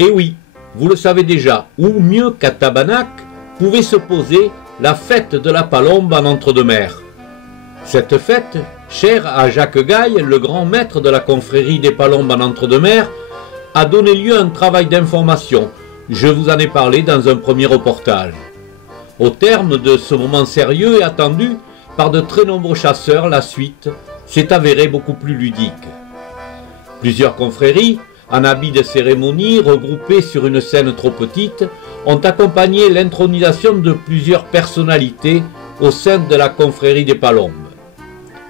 Et oui, vous le savez déjà, où mieux qu'à Tabanac pouvait se poser la fête de la Palombe en Entre-deux-Mers. Cette fête, chère à Jacques Gaille, le grand maître de la confrérie des Palombes en Entre-deux-Mers, a donné lieu à un travail d'information. Je vous en ai parlé dans un premier reportage. Au terme de ce moment sérieux et attendu par de très nombreux chasseurs, la suite s'est avérée beaucoup plus ludique. Plusieurs confréries, en habits de cérémonie, regroupées sur une scène trop petite, ont accompagné l'intronisation de plusieurs personnalités au sein de la confrérie des Palombes.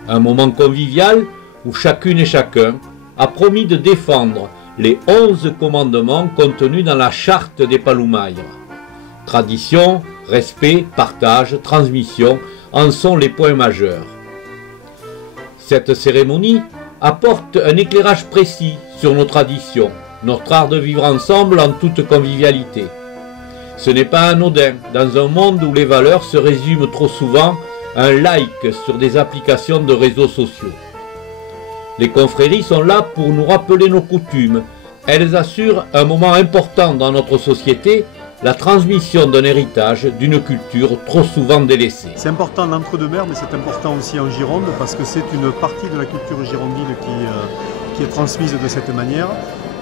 Un moment convivial où chacune et chacun a promis de défendre les 11 commandements contenus dans la charte des Paloumailles. Tradition, respect, partage, transmission en sont les points majeurs. Cette cérémonie apporte un éclairage précis sur nos traditions, notre art de vivre ensemble en toute convivialité. Ce n'est pas anodin dans un monde où les valeurs se résument trop souvent à un like sur des applications de réseaux sociaux. Les confréries sont là pour nous rappeler nos coutumes. Elles assurent un moment important dans notre société, la transmission d'un héritage, d'une culture trop souvent délaissée. C'est important en Entre-deux-Mers, mais c'est important aussi en Gironde, parce que c'est une partie de la culture girondine qui est transmise de cette manière.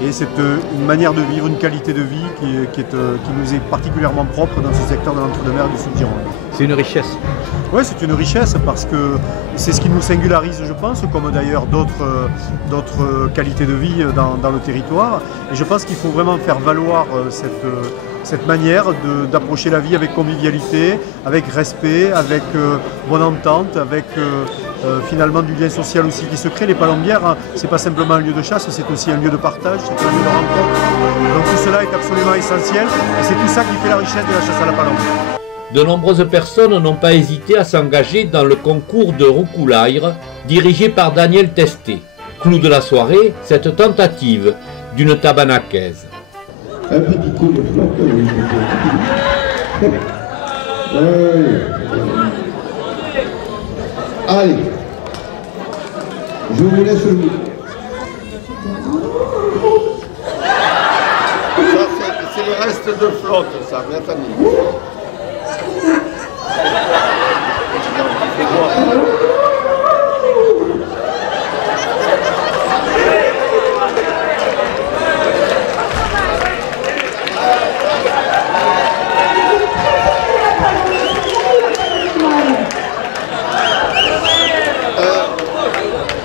Et c'est une manière de vivre, une qualité de vie qui nous est particulièrement propre dans ce secteur de l'Entre-deux-Mers du Sud-Gironde. C'est une richesse. Oui, c'est une richesse parce que c'est ce qui nous singularise, je pense, comme d'ailleurs d'autres qualités de vie dans le territoire. Et je pense qu'il faut vraiment faire valoir cette manière d'approcher la vie avec convivialité, avec respect, avec bonne entente, avec finalement du lien social aussi qui se crée. Les palombières, c'est pas simplement un lieu de chasse, c'est aussi un lieu de partage, c'est un lieu de rencontre. Donc tout cela est absolument essentiel et c'est tout ça qui fait la richesse de la chasse à la palombe. De nombreuses personnes n'ont pas hésité à s'engager dans le concours de roucoulaire dirigé par Daniel Testé. Clou de la soirée, cette tentative d'une tabanacaise. Un petit coup de flotte, oui. Allez, je vous laisse le micro. Ça, c'est le reste de flotte, ça, mais attendez.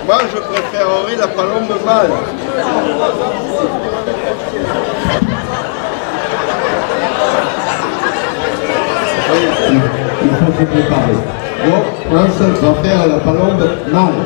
Moi, je préférerais la palombe mâle. Il faut se préparer. Donc, France va faire la palombe mâle.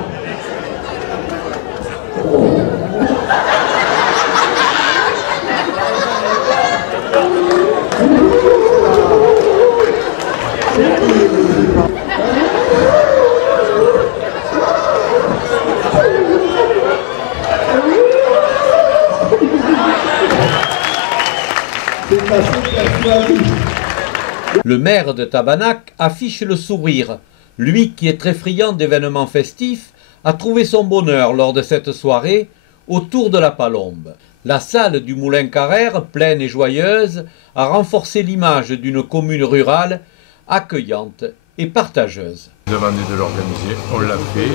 Le maire de Tabanac affiche le sourire. Lui qui est très friand d'événements festifs a trouvé son bonheur lors de cette soirée autour de la Palombe. La salle du Moulin Carrère, pleine et joyeuse, a renforcé l'image d'une commune rurale accueillante et partageuse. Demandé de l'organiser, on l'a fait,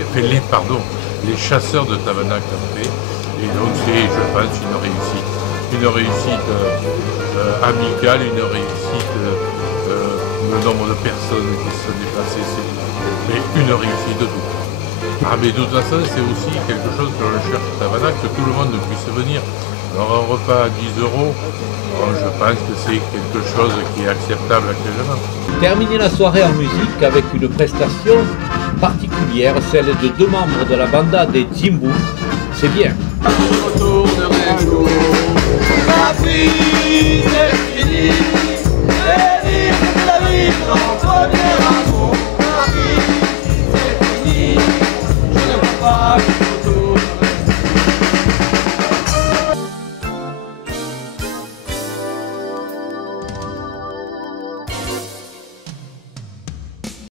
les chasseurs de Tabanac l'ont fait, et donc c'est, je pense, une réussite amicale, une réussite, le nombre de personnes qui se sont déplacées, c'est une réussite de tout. Ah mais de toute façon, c'est aussi quelque chose que l'on cherche à Tabanac, que tout le monde puisse venir. Alors un repas à 10 €, je pense que c'est quelque chose qui est acceptable actuellement. Terminer la soirée en musique avec une prestation particulière, celle de 2 membres de la banda des Timbou, c'est bien. La vie c'est fini, et vivre la vie en première.